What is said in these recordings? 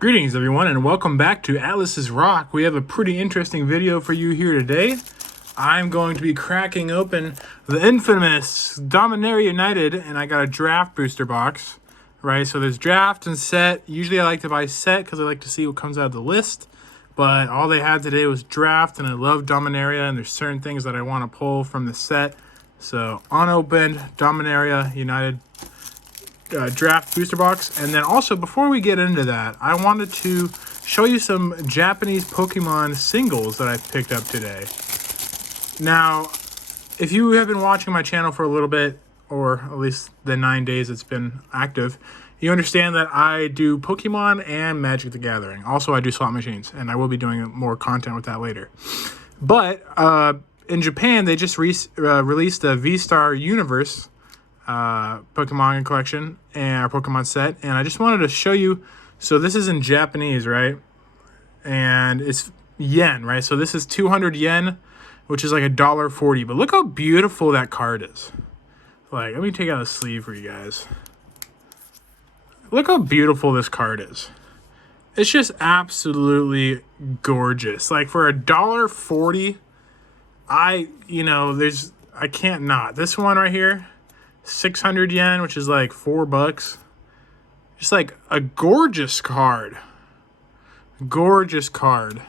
Greetings everyone and welcome back to Atlas's Rock. We have a pretty interesting video for you here today. I'm going to be cracking open the infamous Dominaria United, and I got a draft booster box, right? So there's draft and set. Usually I like to buy set because I like to see what comes out of the list, but all they had today was draft, and I love Dominaria, and there's certain things that I want to pull from the set. So unopened Dominaria United draft booster box. And then also, before we get into that, I wanted to show you some Japanese Pokemon singles that I picked up today. Now, if you have been watching my channel for a little bit, or at least the 9 days it's been active, you understand that I do Pokemon and Magic the Gathering. Also, I do slot machines, and I will be doing more content with that later. But in Japan, they just released a V-Star Universe Pokemon collection and our Pokemon set, and I just wanted to show you. So this is in Japanese, right? And it's yen, right? So this is 200 yen, which is like $1.40. But look how beautiful that card is. Like, let me take out the sleeve for you guys. Look how beautiful this card is. It's just absolutely gorgeous. Like, for $1.40, I can't not. This one right here, 600 yen, which is like $4. Just like a gorgeous card. Gorgeous card.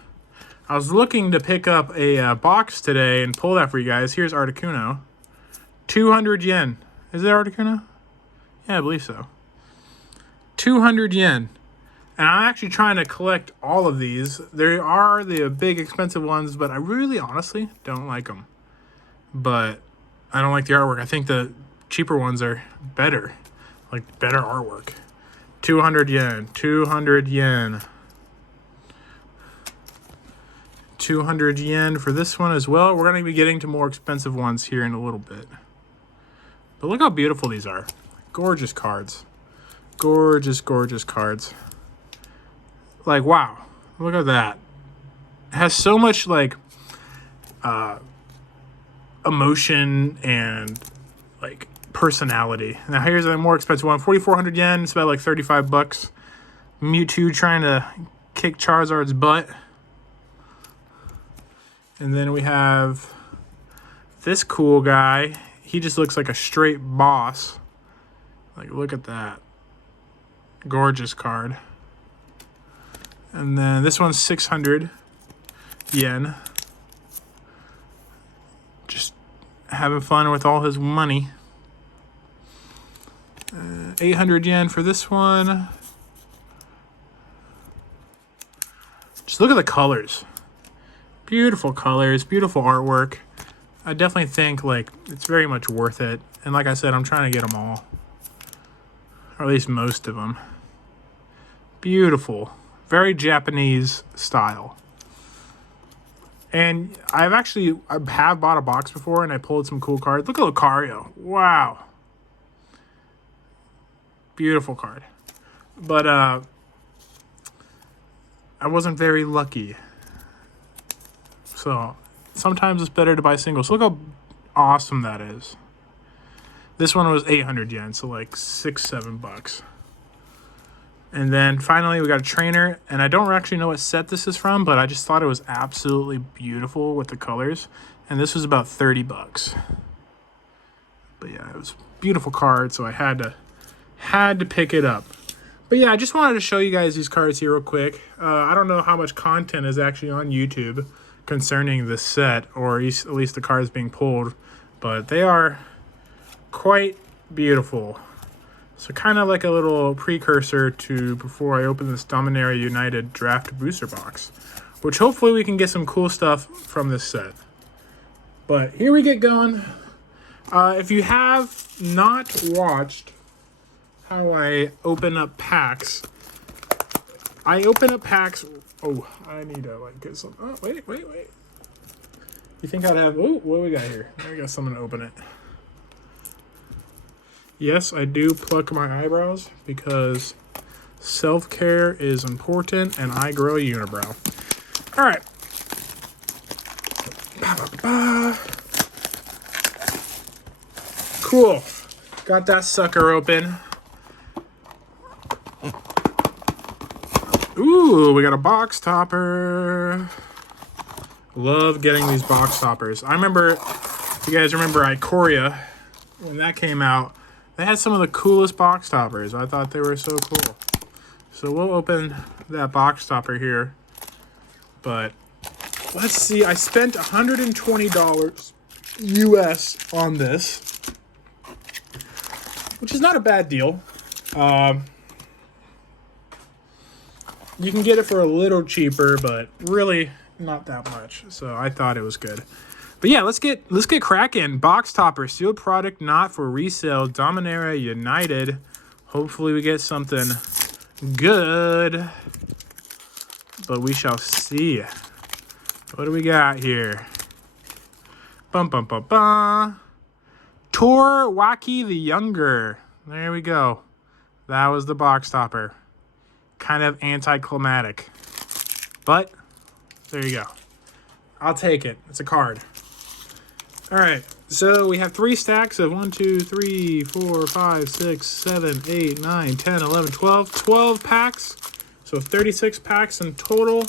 I was looking to pick up a box today and pull that for you guys. Here's Articuno. 200 yen. Is it Articuno? Yeah, I believe so. 200 yen. And I'm actually trying to collect all of these. There are the big expensive ones, but I really honestly don't like them. But I don't like the artwork. I think the cheaper ones are better. Like, better artwork. 200 yen. 200 yen. 200 yen for this one as well. We're going to be getting to more expensive ones here in a little bit. But look how beautiful these are. Gorgeous cards. Gorgeous, gorgeous cards. Like, wow. Look at that. It has so much, like, emotion and, like, personality. Now, here's a more expensive one. 4,400 yen. It's about, like, $35. Mewtwo trying to kick Charizard's butt. And then we have this cool guy. He just looks like a straight boss. Like, look at that. Gorgeous card. And then this one's 600 yen. Just having fun with all his money. 800 yen for this one. Just look at the colors. Beautiful colors, beautiful artwork. I definitely think, like, it's very much worth it. And like I said, I'm trying to get them all. Or at least most of them. Beautiful. Very Japanese style. And I have bought a box before, and I pulled some cool cards. Look at Lucario. Wow. Beautiful card. But I wasn't very lucky. So sometimes it's better to buy singles. So look how awesome that is. This one was 800 yen, so like $6-7. And then finally we got a trainer, and I don't actually know what set this is from, but I just thought it was absolutely beautiful with the colors. And this was about $30. But yeah, it was a beautiful card, so I had to pick it up. But yeah, I just wanted to show you guys these cards here real quick. I don't know how much content is actually on YouTube concerning this set, or at least the cards being pulled, but they are quite beautiful. So kind of like a little precursor to before I open this Dominaria United draft booster box, which hopefully we can get some cool stuff from this set. But here we get going. If you have not watched how I open up packs, I open up packs. Oh, I need to like get some. Oh, wait. You think I'd have? Oh, what do we got here? I got someone to open it. Yes, I do pluck my eyebrows because self-care is important, and I grow a unibrow. All right. Cool. Got that sucker open. Ooh, we got a box topper. Love getting these box toppers. I remember, if you guys remember Ikoria, when that came out, they had some of the coolest box toppers. I thought they were so cool. So we'll open that box topper here. But let's see, I spent $120 US on this, which is not a bad deal. You can get it for a little cheaper, but really not that much. So I thought it was good. But yeah, let's get cracking. Box topper, sealed product, not for resale. Dominaria United. Hopefully we get something good, but we shall see. What do we got here? Bum bum bum bum. Tor Waki the Younger. There we go. That was the box topper. Kind of anticlimactic, but there you go. I'll take it. It's a card. All right, so we have 3 stacks of 1, 2, 3, 4, 5, 6, 7, 8, 9, 10, 11, 12. 12 packs, so 36 packs in total.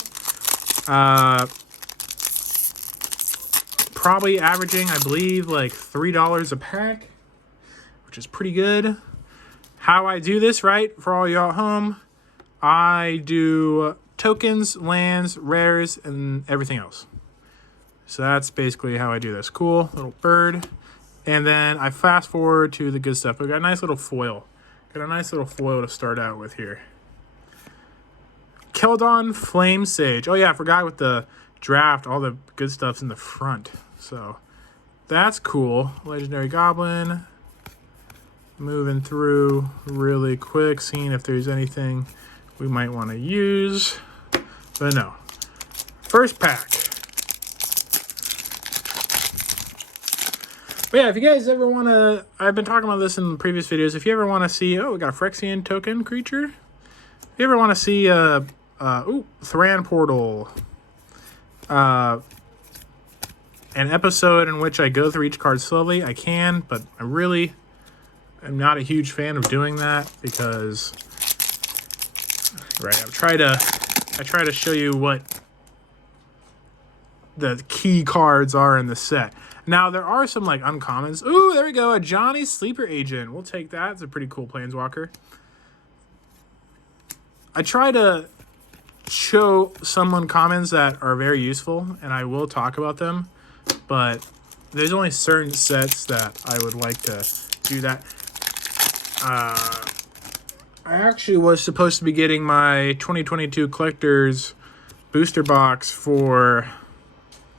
Probably averaging, I believe, like $3 a pack, which is pretty good. How I do this, right, for all y'all at home, I do tokens, lands, rares, and everything else. So that's basically how I do this. Cool little bird. And then I fast forward to the good stuff. We got a nice little foil. Got a nice little foil to start out with here. Keldon Flame Sage. Oh yeah, I forgot with the draft, all the good stuff's in the front. So that's cool. Legendary Goblin. Moving through really quick, seeing if there's anything we might want to use. But no. First pack. But yeah, if you guys ever want to, I've been talking about this in previous videos. If you ever want to see, we got a Phyrexian token creature. If you ever want to see Thran Portal, an episode in which I go through each card slowly, I can, but I really am not a huge fan of doing that because, right, I try to show you what the key cards are in the set. Now, there are some, like, uncommons. Ooh, there we go. A Johnny Sleeper Agent. We'll take that. It's a pretty cool Planeswalker. I try to show some uncommons that are very useful, and I will talk about them. But there's only certain sets that I would like to do that. I actually was supposed to be getting my 2022 Collector's booster box for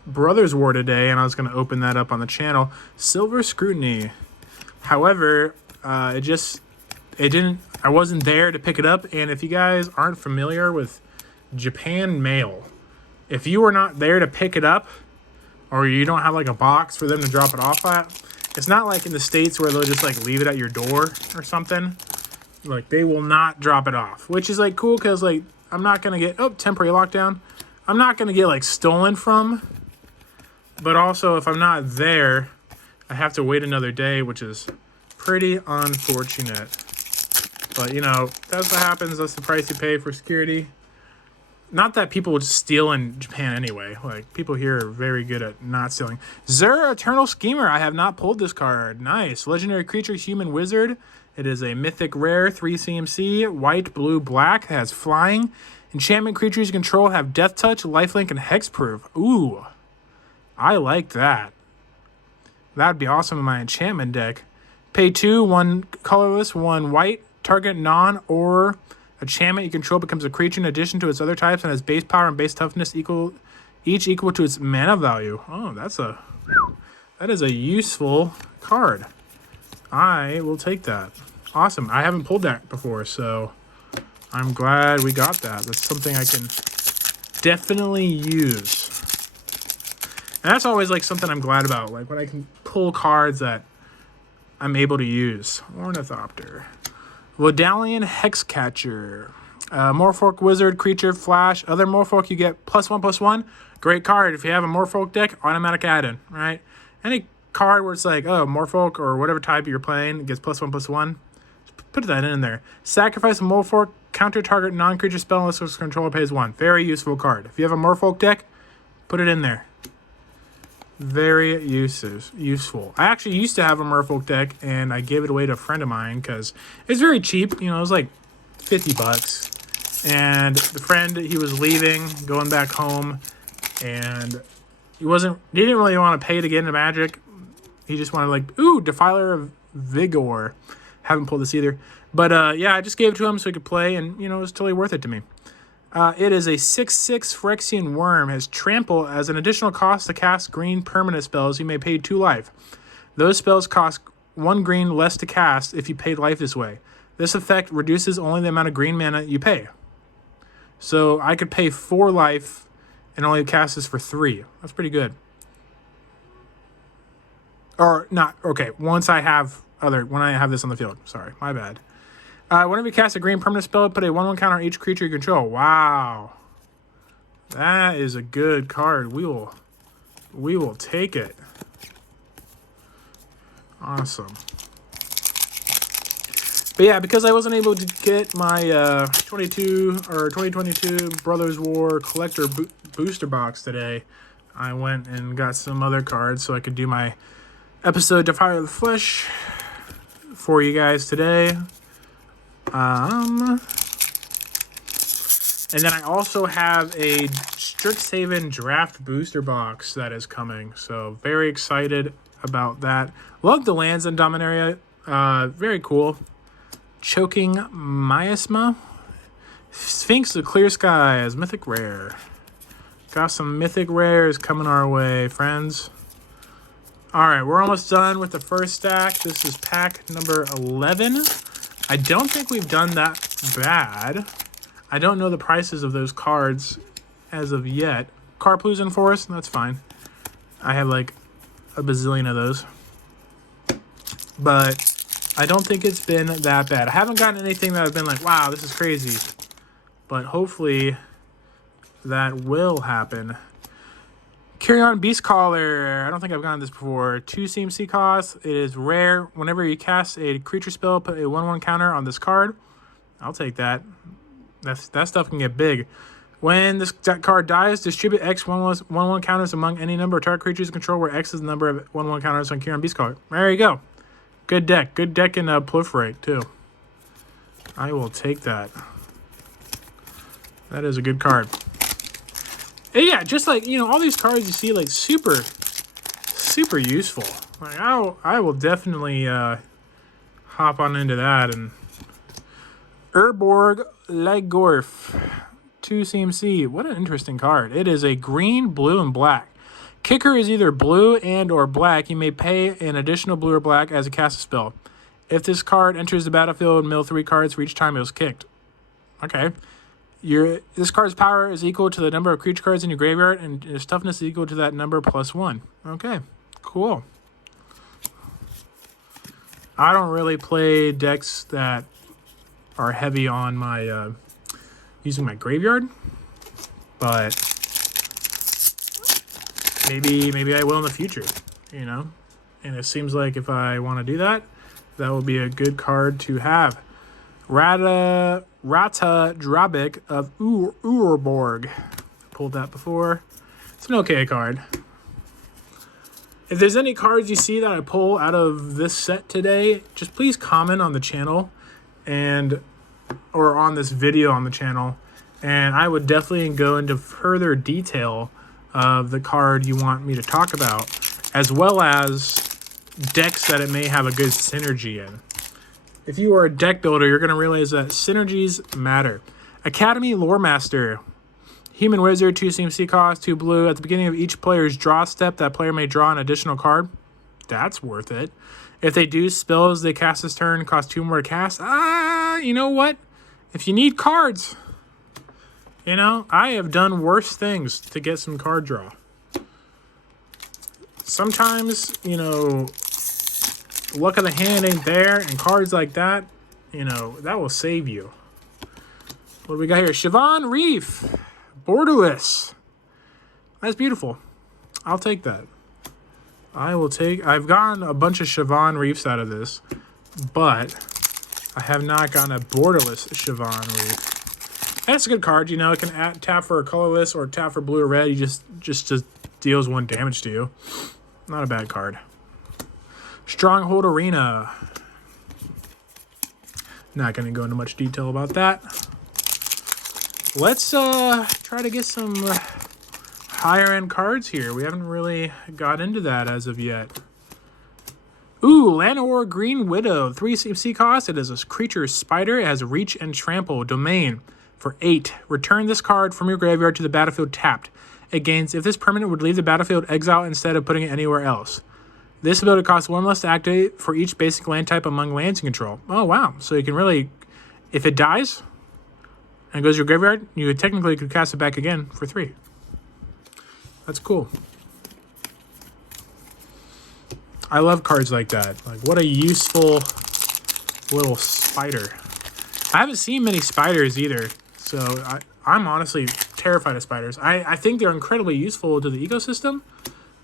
Brothers War today, and I was going to open that up on the channel. Silver Scrutiny. However, I wasn't there to pick it up, and if you guys aren't familiar with Japan mail, if you are not there to pick it up, or you don't have like a box for them to drop it off at, it's not like in the States where they'll just like leave it at your door or something. Like, they will not drop it off, which is like cool because like I'm not going to get, temporary lockdown. I'm not going to get like stolen from. But also, if I'm not there, I have to wait another day, which is pretty unfortunate. But, you know, that's what happens. That's the price you pay for security. Not that people would steal in Japan anyway. Like, people here are very good at not stealing. Zur Eternal Schemer. I have not pulled this card. Nice. Legendary creature, human wizard. It is a mythic rare, 3 CMC, white, blue, black. It has flying. Enchantment creatures you control have death touch, lifelink, and hexproof. Ooh. I like that. That'd be awesome in my enchantment deck. Pay 2, 1 colorless, 1 white. Target non or enchantment you control becomes a creature in addition to its other types and has base power and base toughness each equal to its mana value. Oh, that is a useful card. I will take that. Awesome. I haven't pulled that before, so I'm glad we got that. That's something I can definitely use. And that's always like something I'm glad about, like when I can pull cards that I'm able to use. Ornithopter. Vodalian Hexcatcher. Morpholk Wizard, creature, flash. Other Morpholk you get +1/+1. Great card. If you have a Morpholk deck, automatic add-in, right? Any card where it's like, Morpholk or whatever type you're playing gets +1/+1. Put that in there. Sacrifice a Morpholk Counter target non-creature spell unless its controller pays 1. Very useful card. If you have a Merfolk deck, put it in there. Very useful. I actually used to have a Merfolk deck, and I gave it away to a friend of mine because it's very cheap. You know, it was like 50 bucks. And the friend, he was leaving, going back home, and he didn't really want to pay to get into Magic. He just wanted, like, ooh, Defiler of Vigor. Haven't pulled this either. But, yeah, I just gave it to him so he could play, and, you know, it was totally worth it to me. It is a 6/6 Phyrexian Worm. Has Trample as an additional cost to cast green permanent spells. You may pay 2 life. Those spells cost 1 green less to cast if you paid life this way. This effect reduces only the amount of green mana you pay. So I could pay 4 life and only cast this for 3. That's pretty good. Or not, okay, when I have this on the field. Sorry, my bad. Whenever you cast a green permanent spell, put a 1/1 counter on each creature you control. Wow. That is a good card. We will take it. Awesome. But yeah, because I wasn't able to get my 2022 Brothers War Collector Booster Box today, I went and got some other cards so I could do my episode Defiler of the Flesh for you guys today. And then I also have a Strixhaven Draft Booster Box that is coming. So very excited about that. Love the lands in Dominaria. Very cool. Choking Miasma. Sphinx of Clear Skies. Mythic Rare. Got some Mythic Rares coming our way, friends. Alright, we're almost done with the first stack. This is pack number 11. I don't think we've done that bad. I don't know the prices of those cards as of yet. Karplusan Forest, that's fine. I have like a bazillion of those. But I don't think it's been that bad. I haven't gotten anything that I've been like, wow, this is crazy. But hopefully that will happen. Carrion Beastcaller. I don't think I've gotten this before. 2 CMC cost. It is rare. Whenever you cast a creature spell, put a 1/1 counter on this card. I'll take that. That stuff can get big. When that card dies, distribute X 1/1 counters among any number of target creatures you control, where X is the number of 1/1 counters on Carrion Beastcaller. There you go. Good deck. Good deck in Proliferate, too. I will take that. That is a good card. And yeah, just like, you know, all these cards you see, like, super useful. Like, I will definitely hop on into that. And Urborg Legorf, 2 CMC. What an interesting card. It is a green, blue, and black. Kicker is either blue and or black. You may pay an additional blue or black as a cast spell. If this card enters the battlefield, mill 3 cards for each time it was kicked. Okay. This card's power is equal to the number of creature cards in your graveyard, and its toughness is equal to that number plus 1. Okay, cool. I don't really play decks that are heavy on my using my graveyard, but maybe I will in the future, you know. And it seems like if I want to do that, that will be a good card to have. Rata Drabik of Urborg. Pulled that before. It's an okay card. If there's any cards you see that I pull out of this set today, just please comment on the channel or on this video on the channel, and I would definitely go into further detail of the card you want me to talk about, as well as decks that it may have a good synergy in. If you are a deck builder, you're going to realize that synergies matter. Academy Lore Master. Human Wizard, 2 CMC cost, 2 blue. At the beginning of each player's draw step, that player may draw an additional card. That's worth it. If they do spells they cast this turn, cost 2 more to cast. You know what? If you need cards, you know, I have done worse things to get some card draw. Sometimes, you know, luck of the hand ain't there, and cards like that, you know, that will save you. What do we got here? Siobhan Reef. Borderless. That's beautiful. I'll take that. I've gotten a bunch of Siobhan Reefs out of this, but I have not gotten a borderless Siobhan Reef. That's a good card. You know, it can tap for a colorless or tap for blue or red. You just deals 1 damage to you. Not a bad card. Stronghold Arena. Not going to go into much detail about that. Let's try to get some higher end cards here. We haven't really got into that as of yet. Ooh, Llanowar Green Widow. 3 CMC cost. It is a creature spider. It has reach and trample. Domain for 8. Return this card from your graveyard to the battlefield tapped. It gains if this permanent would leave the battlefield, exile instead of putting it anywhere else. This ability costs 1 less to activate for each basic land type among lands you control. Oh, wow. So you can really, if it dies and goes to your graveyard, you technically could cast it back again for 3. That's cool. I love cards like that. Like, what a useful little spider. I haven't seen many spiders either, so I'm honestly terrified of spiders. I think they're incredibly useful to the ecosystem,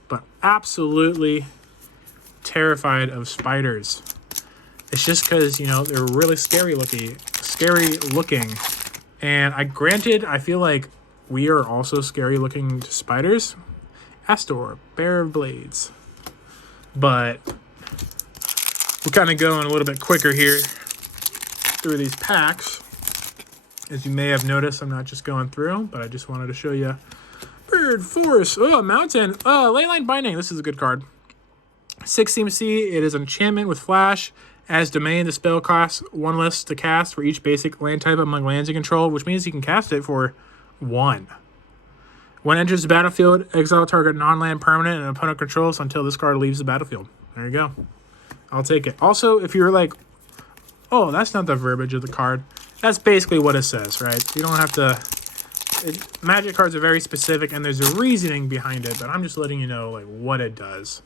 but absolutely terrified of spiders. It's just because, you know, they're really scary looking. And I feel like we are also scary looking to spiders. Astor, Bear of Blades. But we're kind of going a little bit quicker here through these packs. As you may have noticed, I'm not just going through, but I just wanted to show you. Bird Force. Oh, Mountain. Oh, Leyline Binding. This is a good card. 6 CMC. It is enchantment with flash. As domain, the spell costs 1 less to cast for each basic land type among lands you control, which means you can cast it for 1. When it enters the battlefield, exile target non-land permanent and opponent controls until this card leaves the battlefield. There you go. I'll take it. Also, if you're like, oh, that's not the verbiage of the card, that's basically what it says, right? You don't have to... Magic cards are very specific, and there's a reasoning behind it, but I'm just letting you know like what it does.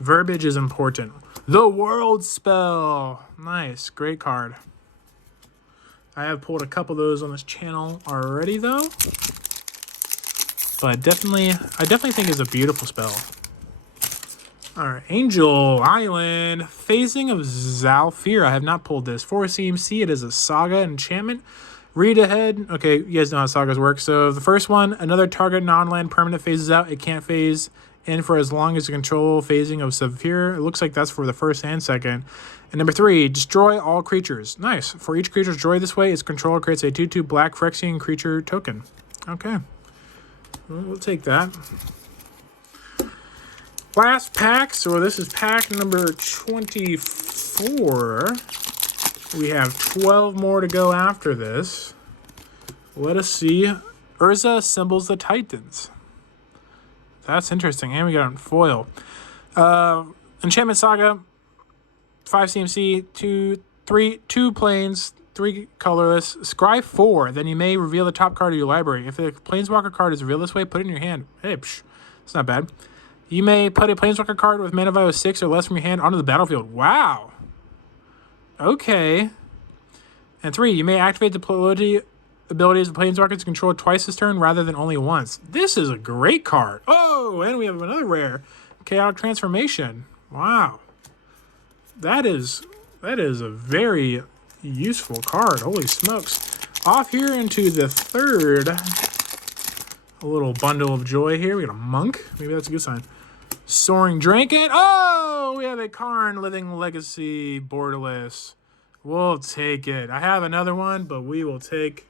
Verbiage is important. The World Spell. Nice. Great card. I have pulled a couple of those on this channel already, though. But I definitely think it's a beautiful spell. All right, Angel Island, Phasing of Zalfir. I have not pulled this. 4 CMC, it is a Saga enchantment. Read ahead. Okay, you guys know how Sagas work. So the first one, another target non-land permanent phases out. It can't phase in for as long as you control Phasing of Zalfir. It looks like that's for the first and second. And number 3, destroy all creatures. Nice. For each creature destroyed this way, its controller creates a 2/2 black Phyrexian creature token. Okay. We'll take that. Last pack. So this is pack number 24. We have 12 more to go after this. Let us see. Urza assembles the Titans. That's interesting. And we got on foil. Enchantment Saga. 5 CMC. 2 planes. 3 colorless. Scry 4. Then you may reveal the top card of your library. If the Planeswalker card is revealed this way, put it in your hand. Hey, it's not bad. You may put a Planeswalker card with mana value of 6 or less from your hand onto the battlefield. Wow. Okay. And 3. You may activate the abilities of Planeswalker to control twice this turn rather than only once. This is a great card. Oh, and we have another rare. Chaotic Transformation. Wow. That is a very useful card. Holy smokes. Off here into the third. A little bundle of joy here. We got a Monk. Maybe that's a good sign. Soaring Drinking. Oh, we have a Karn Living Legacy borderless. We'll take it. I have another one, but we will take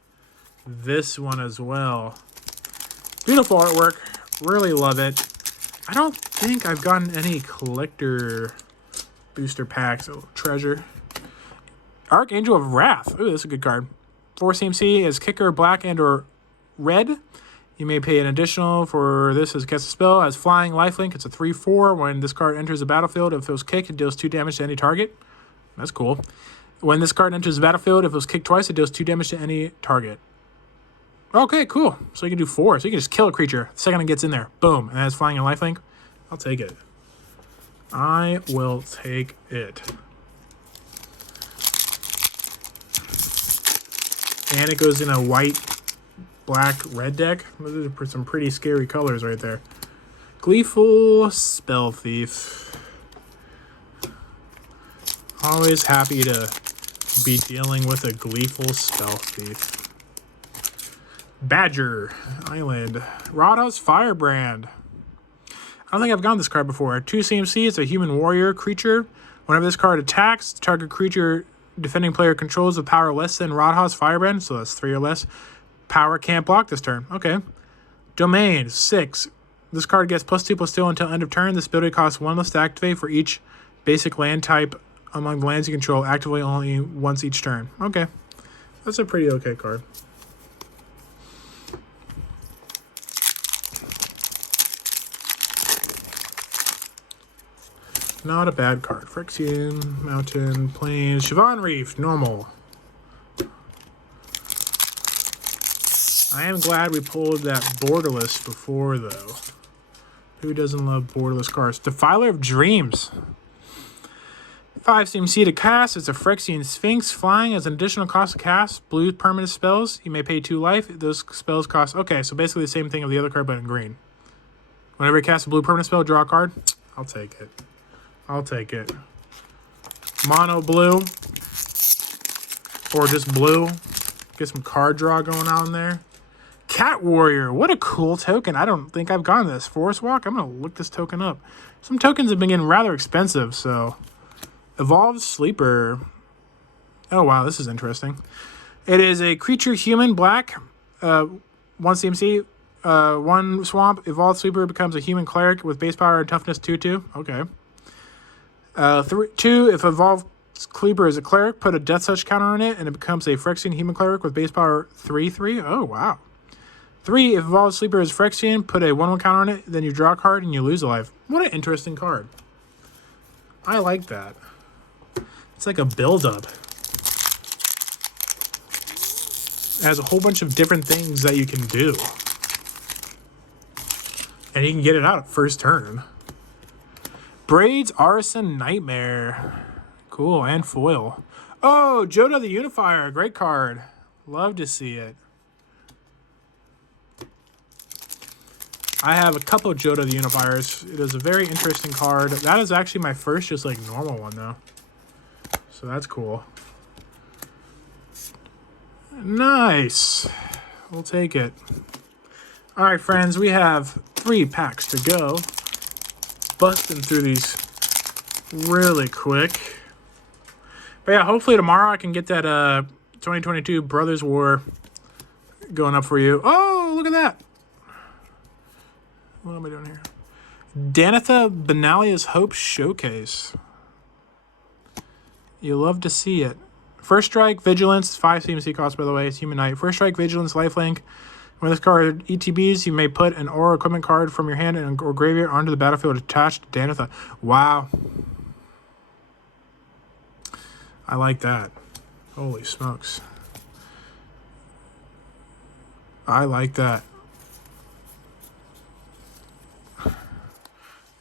this one as well. Beautiful artwork. Really love it. I don't think I've gotten any collector booster packs. Oh, treasure. Archangel of Wrath. Ooh, that's a good card. 4 CMC is kicker, black and or red. You may pay an additional for this as cast a spell. As flying lifelink, it's a 3/4. When this card enters the battlefield, if it was kicked, it deals 2 damage to any target. That's cool. When this card enters the battlefield, if it was kicked twice, it deals 2 damage to any target. Okay, cool. So you can do 4. So you can just kill a creature the second it gets in there. Boom. And it's flying and lifelink. I'll take it. I will take it. And it goes in a white, black, red deck. Those are some pretty scary colors right there. Gleeful Spell Thief. Always happy to be dealing with a gleeful spell thief. Badger Island. Rodhouse Firebrand. I don't think I've gotten this card before. 2 CMC, it's a human warrior creature. Whenever this card attacks, the target creature defending player controls with power less than Rodhouse Firebrand, so that's 3 or less. Power can't block this turn. Okay. Domain 6. This card gets +2/+2 until end of turn. This ability costs 1 less to activate for each basic land type among the lands you control, actively only once each turn. Okay. That's a pretty okay card. Not a bad card. Phyrexian, Mountain, Plains, Siobhan Reef, normal. I am glad we pulled that borderless before, though. Who doesn't love borderless cards? Defiler of Dreams. 5 CMC to cast. It's a Phyrexian Sphinx. Flying as an additional cost to cast. Blue permanent spells. You may pay 2 life. Those spells cost... Okay, so basically the same thing of the other card, but in green. Whenever you cast a blue permanent spell, draw a card. I'll take it. I'll take it. Mono blue. Or just blue. Get some card draw going on there. Cat Warrior. What a cool token. I don't think I've gotten this. Forest Walk. I'm going to look this token up. Some tokens have been getting rather expensive, so... Evolved Sleeper. Oh, wow. This is interesting. It is a creature human black. 1 CMC. 1 swamp. Evolved Sleeper becomes a human cleric with base power and toughness 2/2. Okay. 2, if Evolved Sleeper is a cleric, put a Death Touch counter on it, and it becomes a Phyrexian human cleric with base power 3/3. Oh, wow. 3, if Evolved Sleeper is Phyrexian, put a 1/1 counter on it, then you draw a card and you lose a life. What an interesting card. I like that. It's like a build-up. It has a whole bunch of different things that you can do. And you can get it out at first turn. Braids Artisan Nightmare. Cool, and foil. Oh, Joda the Unifier. Great card. Love to see it. I have a couple of Joda the Unifiers. It is a very interesting card. That is actually my first just like normal one though. So that's cool. Nice. We'll take it. All right, friends, we have 3 packs to go. Busting through these really quick. But yeah, hopefully tomorrow I can get that 2022 Brothers War going up for you. Oh, look at that. What am I doing here? Danitha Benalia's Hope Showcase. You love to see it. First Strike, Vigilance, 5 CMC cost, by the way. It's Human Knight. First Strike, Vigilance, Lifelink. When this card ETBs, you may put an Aura Equipment card from your hand or graveyard onto the battlefield attached to Danitha. Wow. I like that. Holy smokes. I like that.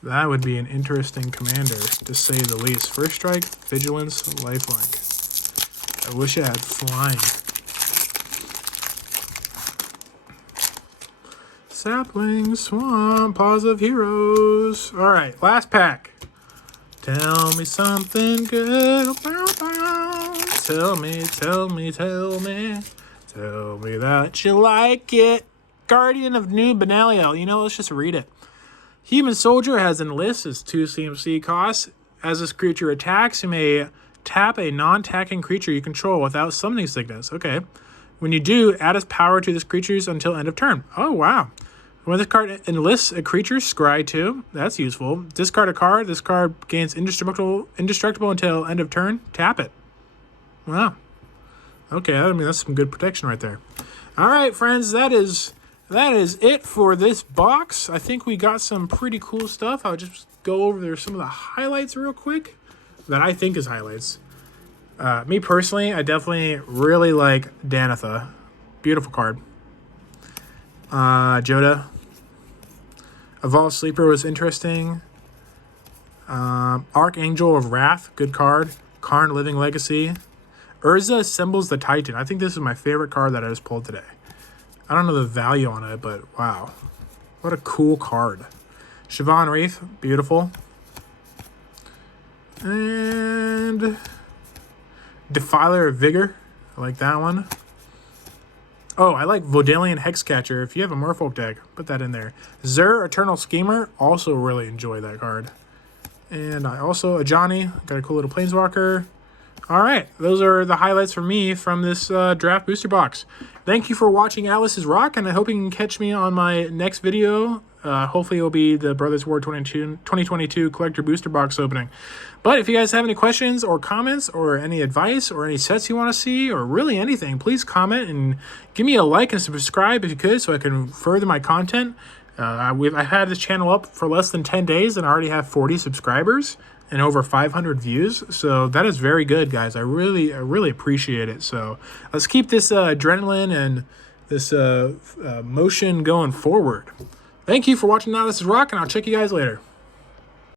That would be an interesting commander, to say the least. First Strike, Vigilance, Lifelink. I wish it had flying. Sapling, Swamp, Paws of Heroes. All right, last pack. Tell me something good. Tell me, tell me, tell me. Tell me that you like it. Guardian of New Benalia. You know, let's just read it. Human Soldier has enlist as 2 CMC costs. As this creature attacks, you may tap a non-attacking creature you control without summoning sickness. Okay. When you do, add its power to this creature's until end of turn. Oh, wow. When this card enlists a creature, scry 2. That's useful. Discard a card. This card gains indestructible until end of turn. Tap it. Wow. Okay, I mean, that's some good protection right there. All right, friends, that is it for this box. I think we got some pretty cool stuff. I'll just go over some of the highlights real quick that I think is highlights. Me personally, I definitely really like Danitha. Beautiful card. Joda. Evolved Sleeper was interesting. Archangel of Wrath, good card. Karn Living Legacy. Urza Assembles the Titan. I think this is my favorite card that I just pulled today. I don't know the value on it, but wow. What a cool card. Siobhan Reef, beautiful. And Defiler of Vigor. I like that one. Oh, I like Vodalian Hexcatcher. If you have a Merfolk deck, put that in there. Zur, Eternal Schemer. Also really enjoy that card. And I also, a Johnny. Got a cool little Planeswalker. All right, those are the highlights for me from this draft booster box. Thank you for watching Alice's Rock, and I hope you can catch me on my next video. Hopefully it'll be the Brothers War 2022 Collector Booster Box opening. But if you guys have any questions or comments or any advice or any sets you want to see or really anything, please comment and give me a like and subscribe if you could so I can further my content. I've had this channel up for less than 10 days and I already have 40 subscribers and over 500 views. So that is very good, guys. I really appreciate it. So let's keep this adrenaline and this motion going forward. Thank you for watching Alice's Rock, and I'll check you guys later.